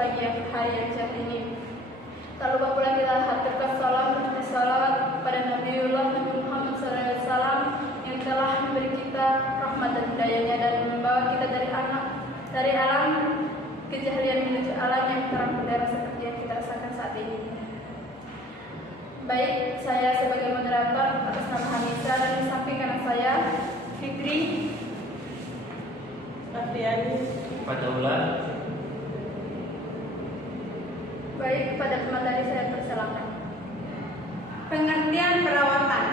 pagi hari yang cerah ini. Tak lupa pula kita haturkan salam dan salawat pada Nabiullah Nabi Muhammad SAW yang telah memberi kita rahmat dan hidayahnya dan membawa kita dari alam kejahilian menuju alam yang terang benderang seperti yang kita rasakan saat ini. Baik, saya sebagai moderator atas nama Hanisa dan di samping kanan saya Fitri, Afriani, Fadaula. Baik, pada materi saya persilakan. Pengertian perawatan.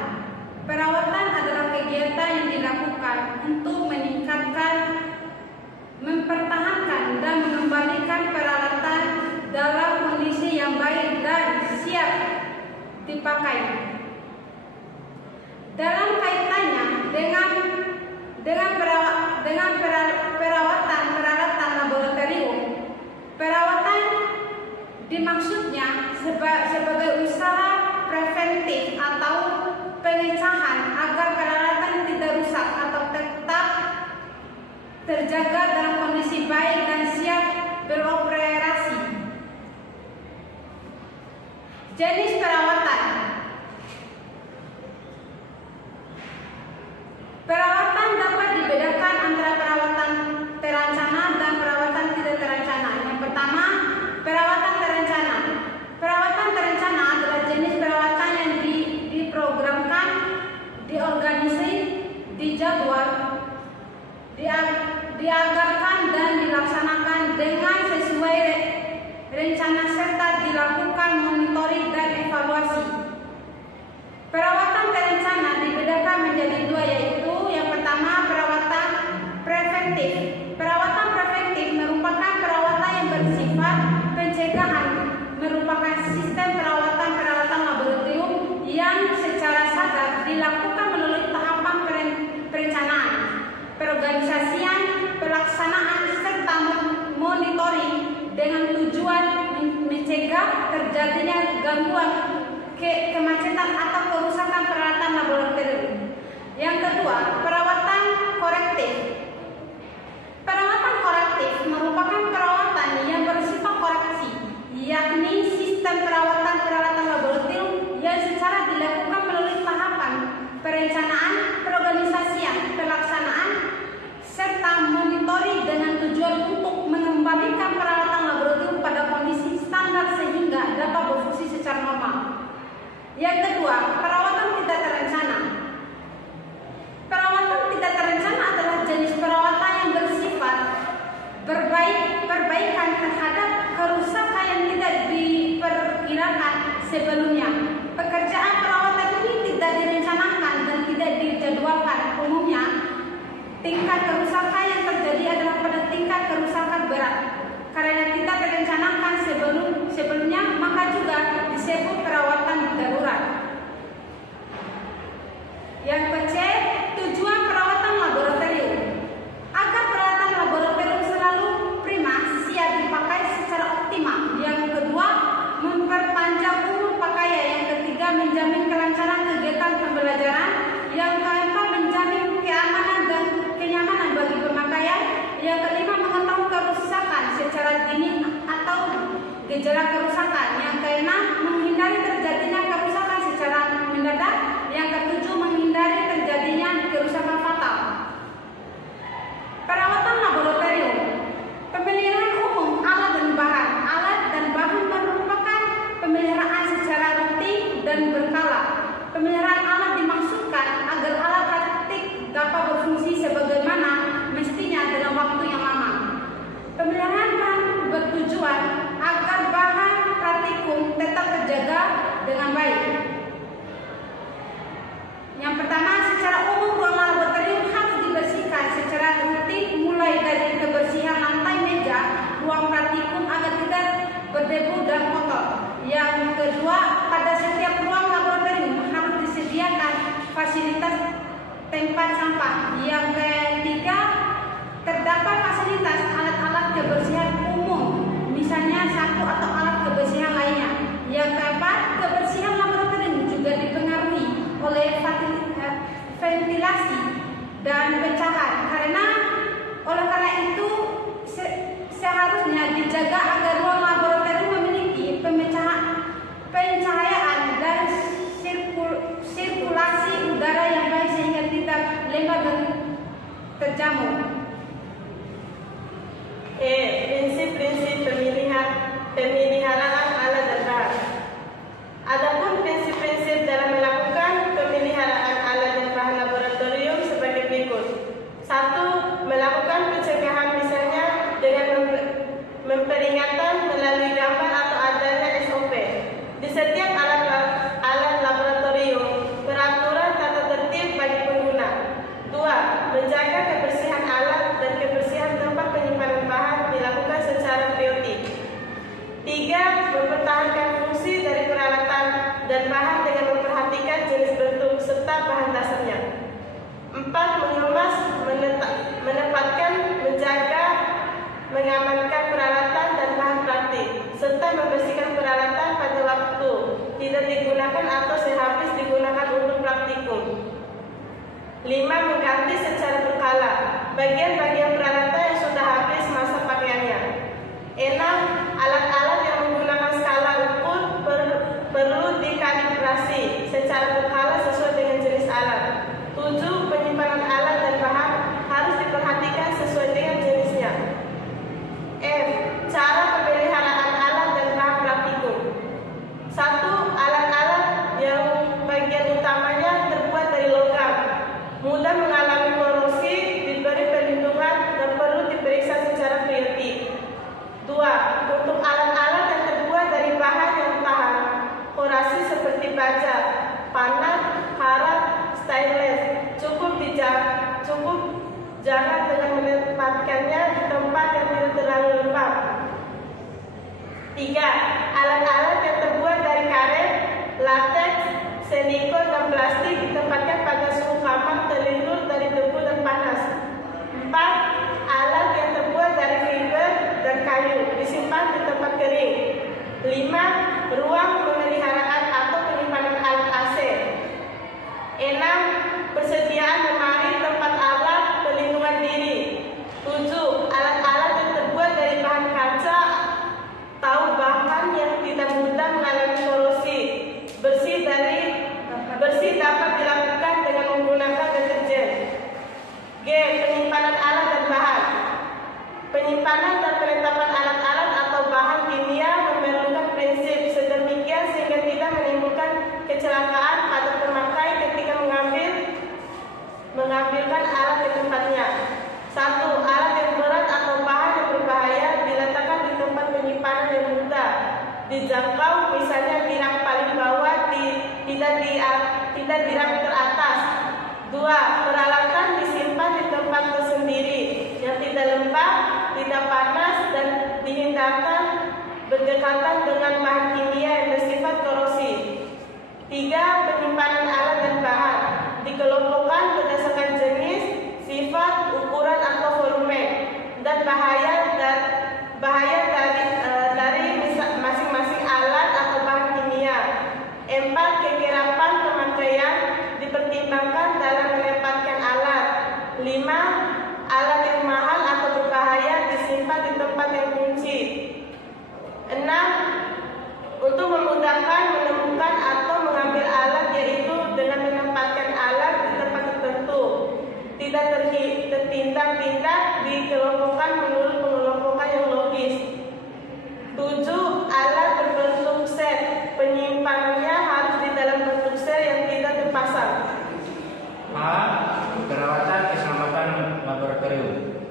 Perawatan adalah kegiatan yang dilakukan untuk meningkatkan, mempertahankan dan mengembalikan peralatan dalam kondisi yang baik dan siap dipakai. Dalam kaitannya dengan perawatan peralatan laboratorium, perawatan dimaksudnya sebagai usaha preventif atau pengecahan agar peralatan tidak rusak atau tetap terjaga dalam kondisi baik dan siap beroperasi. Jenis perawatan. Perawatan dapat dibedakan antara perawatan terancana dan perawatan tidak terancana. Yang pertama, perawatan terancana. Perawatan terancana adalah jenis perawatan yang diprogramkan, diorganisir, dijadwal, dianggarkan dan dilaksanakan dengan sesuai rencana serta dilakukan monitoring dan evaluasi. Perawatan terencana dibedakan menjadi dua, yaitu yang pertama perawatan preventif. Perawatan preventif merupakan perawatan yang bersifat pencegahan, merupakan sistem perawatan peralatan laboratorium yang secara sadar dilakukan melalui tahapan perencanaan, perorganisasian, pelaksanaan serta monitoring dengan tujuan mencegah terjadinya gangguan, kemacetan atau kerusakan peralatan laboratorium. Yang kedua, perawatan korektif. Perawatan korektif merupakan perawatan yang bersifat koreksi, yakni sistem perawatan peralatan laboratorium yang secara dilakukan melalui tahapan perencanaan, perorganisasian, pelaksanaan, serta monitoring dengan tujuan untuk mengembalikan peralatan laboratorium pada kondisi standar sehingga dapat berfungsi secara normal. Yang kedua, perawatan tidak terencana. Perawatan tidak terencana adalah jenis perawatan yang bersifat perbaikan terhadap kerusakan yang tidak diperkirakan sebelumnya. Pekerjaan perawatan ini tidak direncanakan dan tidak dijadwalkan. Umumnya, tingkat kerusakan yang terjadi adalah pada tingkat kerusakan berat. Karena tidak direncanakan sebelumnya, maka juga disebut perawatan darurat. Yang ke-C, tujuan perawatan laboratorium. Agar peralatan laboratorium selalu prima, siap dipakai secara optimal. Yang kedua, memperpanjang umur pakaian. Yang ketiga, menjamin kelancaran kegiatan pembelajaran. Yang keempat, menjamin keamanan dan kenyamanan bagi pemakaian. Yang kelima, mengetahui kerusakan secara dini atau gejala kerusakan. Yang keenam, menghindari terjadinya kerusakan secara mendadak. Yang ketujuh, menghindari terjadinya kerusakan fatal. Perawatan laboratorium. Pemeliharaan umum alat dan bahan. Alat dan bahan merupakan pemeliharaan secara rutin dan berkala. Pemeliharaan alat dimaksudkan agar alat praktik dapat berfungsi sebagaimana mestinya dalam waktu yang lama. Pemeliharaan bahan bertujuan agar bahan praktikum tetap terjaga dengan baik. Yang pertama, secara umum ruang laboratorium harus dibersihkan secara rutin, mulai dari kebersihan lantai meja, ruang praktikum agar tidak berdebu dan kotor. Yang kedua, pada setiap ruang laboratorium harus disediakan fasilitas tempat sampah. Yang ketiga, terdapat fasilitas alat-alat kebersihan umum, misalnya sapu atau alat kebersihan lainnya. Yang keempat, kebersihan laboratorium juga dipengaruhi oleh ventilasi dan pencahayaan. Oleh karena itu seharusnya dijaga agar ruang pemeliharaan alat dan bahan. Adapun prinsip-prinsip dalam melakukan pemeliharaan alat dan bahan laboratorium sebagai berikut. 1. Melakukan pencegahan misalnya dengan memperingatan melalui gambar atau adanya SOP. Di setiap alat laboratorium, peraturan tata tertib bagi pengguna. 2. Menjaga kebersihan alat dan kebersihan tempat penyimpanan bahan dilakukan secara periodik. 3. Mempertahankan fungsi dari peralatan dan bahan dengan memperhatikan jenis bentuk serta bahan dasarnya. 4. Mengemas, menempatkan, menjaga, mengamankan peralatan dan bahan praktik, serta membersihkan peralatan pada waktu tidak digunakan atau sehabis digunakan untuk praktikum. 5. Mengganti secara berkala bagian-bagian peralatan yang sudah habis masa pakaiannya. 6. Alat-alat yang menggunakan skala ukur perlu dikalibrasi secara berkala sesuai dengan jenis alat. 7. Penyimpanan alat dan bahan harus diperhatikan sesuai dengan jenisnya. F. Cara pemeliharaan alat dan bahan praktikum. 1. Alat-alat yang bagian utamanya terbuat dari logam, mudah mengalami korosi, diberi perlindungan dan perlu diperiksa secara periodik. 2. Untuk alat-alat yang terbuat dari bahan yang tahan korasi seperti baja, panah, karat, stainless, cukup jangan dengan menempatkannya di tempat yang tidak terlalu lembab. 3. Alat-alat yang terbuat dari karet, latex, silikon dan plastik ditempatkan pada suhu kamar terlindung dari debu dan panas. 4. Alat yang terbuat dari fiber dan kayu disimpan di tempat kering. 5. Ruang pemeliharaan atau penyimpanan alat AC. 6. Persediaan lemari tempat alat pelindungan diri. 7. Alat-alat yang terbuat dari bahan kaca atau bahan yang tidak mudah mengalami korosi. Bersih dapat dilakukan dengan menggunakan deterjen. G. Penyimpanan alat dan bahan. Penyimpanan dan penetapan alat-alat atau bahan kimia memerlukan prinsip sedemikian sehingga tidak menimbulkan kecelakaan pada pemakai ketika mengambilkan alat ke tempatnya. 1. Alat yang berat atau bahan yang berbahaya diletakkan di tempat penyimpanan yang mudah dijangkau, misalnya di rak paling bawah, tidak di rak teratas. 2. Peralatan disimpan di tempat tersendiri yang tidak lembab, tidak panas, dan dihindarkan berdekatan dengan bahan kimia yang bersifat korosi. 3. Penyimpanan alat dan bahan dikelompokkan berdasarkan jenis, sifat, ukuran atau volume, dan bahaya dari masing-masing alat atau bahan kimia. 4. Kekerapan pemakaian dipertimbangkan dalam menempatkan alat. 5. Alat yang mahal atau berbahaya disimpan di tempat yang kunci. 6. Untuk memudahkan menemukan atau mengambil alat, yaitu dengan menempatkan alat di tempat tertentu, tidak tertindak-tindak, dikelompokkan menurut pengelompokan yang logis. 7. Alat berbentuk set, penyimpanannya harus di dalam bentuk sel yang tidak terpasang. A. Perawatan keselamatan laboratorium.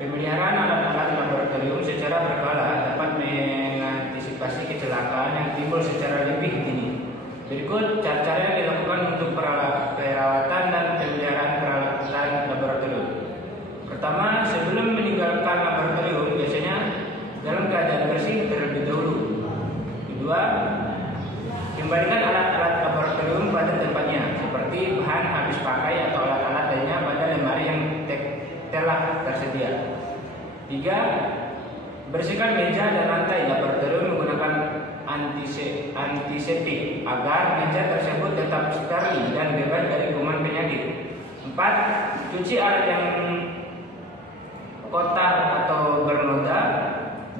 Pemeliharaan alat-alat laboratorium secara berkala dapat mengantisipasi kecelakaan yang timbul secara lebih dini. Berikut cara-cara yang dilakukan untuk perawatan dan pemeliharaan peralatan laboratorium. Pertama, sebelum meninggalkan laboratorium, biasanya dalam keadaan bersih terlebih dahulu. Kedua, kembalikan alat-alat laboratorium pada tempatnya, seperti bahan habis pakai atau alat-alat lainnya pada lemari yang telah tersedia. 3. Bersihkan meja dan lantai laboratorium menggunakan antiseptik agar meja tersebut tetap steril dan bebas dari kuman penyakit. 4. Cuci alat yang kotor atau bernoda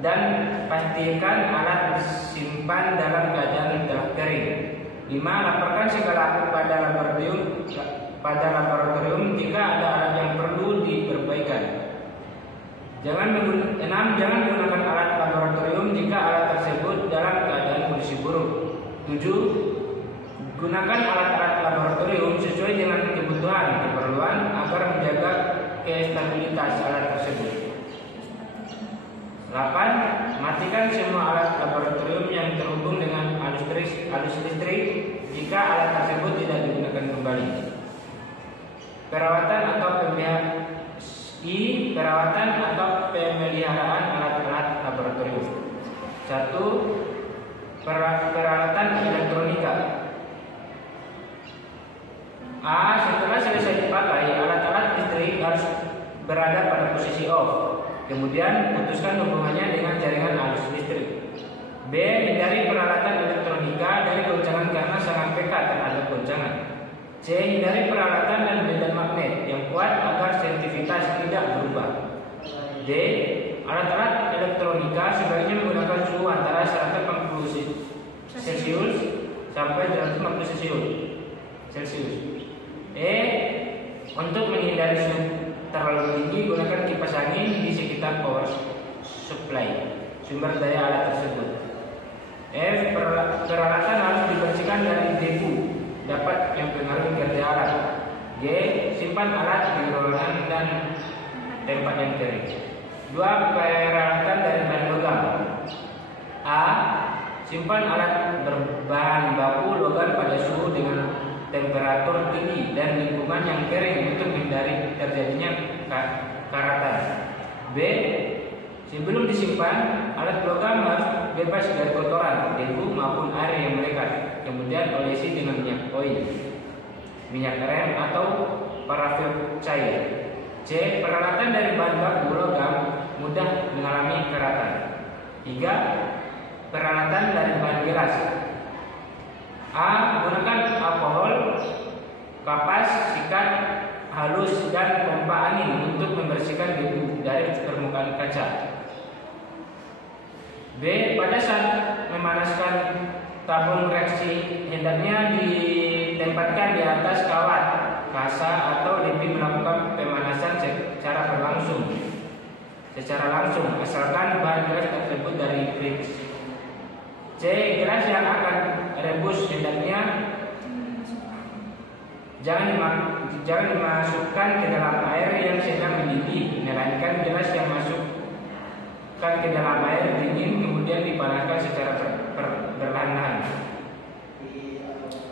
dan pastikan alat disimpan dalam keadaan telah kering. 5. Laporkan segala pada laboratorium jika ada alat yang perlu diperbaikan. Jangan menggunakan alat laboratorium jika alat tersebut dalam keadaan kondisi buruk. 7. Gunakan alat-alat laboratorium sesuai dengan kebutuhan/keperluan agar menjaga stabilitas alat tersebut. 8. Matikan semua alat laboratorium yang terhubung dengan arus listrik jika alat tersebut tidak digunakan kembali. Perawatan atau pemeliharaan alat-alat laboratorium. 1. Peralatan elektronika. A. Setelah selesai dipakai, alat-alat listrik harus berada pada posisi off. Kemudian putuskan hubungannya dengan jaringan arus listrik. B. Hindari peralatan elektronika dari goncangan karena sangat peka terhadap goncangan. C. Hindari peralatan dan medan magnet yang kuat agar sensitivitas tidak berubah. D. Alat-alat elektronika sebaiknya menggunakan suhu antara 140 Celcius sampai 150 Celcius. E. Untuk menghindari suhu terlalu tinggi, gunakan kipas angin di sekitar power supply, sumber daya alat tersebut. F. Peralatan harus dibersihkan dari debu, dapat mempengaruhi kerja alat. G. Simpan alat di ruangan dan tempat yang kering. 2. Peralatan dari bahan logam. A. Simpan alat berbahan baku logam pada suhu dengan temperatur tinggi dan lingkungan yang kering untuk menghindari terjadinya karatan. B. Sebelum disimpan, alat logam harus bebas dari kotoran, debu maupun air yang melekat. Kemudian olesi dengan minyak oil, minyak rem atau parafin cair. C. Peralatan dari bahan baku logam mudah mengalami karatan. 3. Peralatan dari bahan gelas. A. Gunakan alkohol, kapas, sikat halus dan pompa angin untuk membersihkan debu dari permukaan kaca. B. Pada saat memanaskan tabung reaksi, hendaknya ditempatkan di atas kawat kasa atau lebih melakukan pemanasan secara langsung, asalkan bahan gelas tersebut dari fridge. C. Gelas yang akan rebus hendaknya jangan dimasukkan ke dalam air yang sedang mendidih, melainkan gelas yang masukkan ke dalam air dingin kemudian dipanaskan secara perlahan-lahan.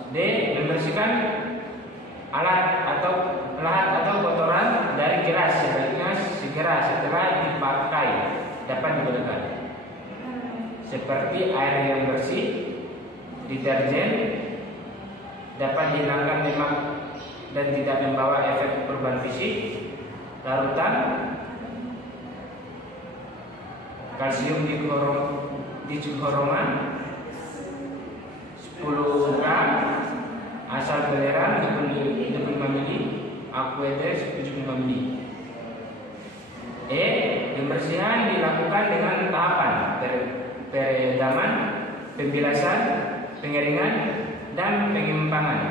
D. Membersihkan alat atau kotoran dari gelas sebaiknya segera setelah dipakai dapat digunakan, seperti air yang bersih, deterjen, dapat dihilangkan lemak dan tidak membawa efek perubahan fisik, larutan, kalsium dichloroman 10 gram, asal belerang 25 ml, aqueous 75 ml. E. Pembersihan dilakukan dengan tahapan peredaman, pembilasan, pengeringan, dan pengimpangan.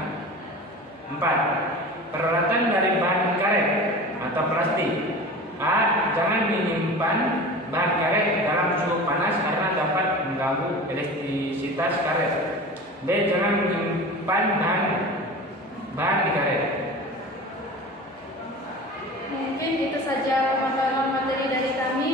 4. Peralatan dari bahan karet atau plastik. A. Jangan menyimpan bahan karet dalam suhu panas karena dapat mengganggu elastisitas karet. B. Jangan menyimpan bahan di karet. Mungkin itu saja pemaparan materi dari kami.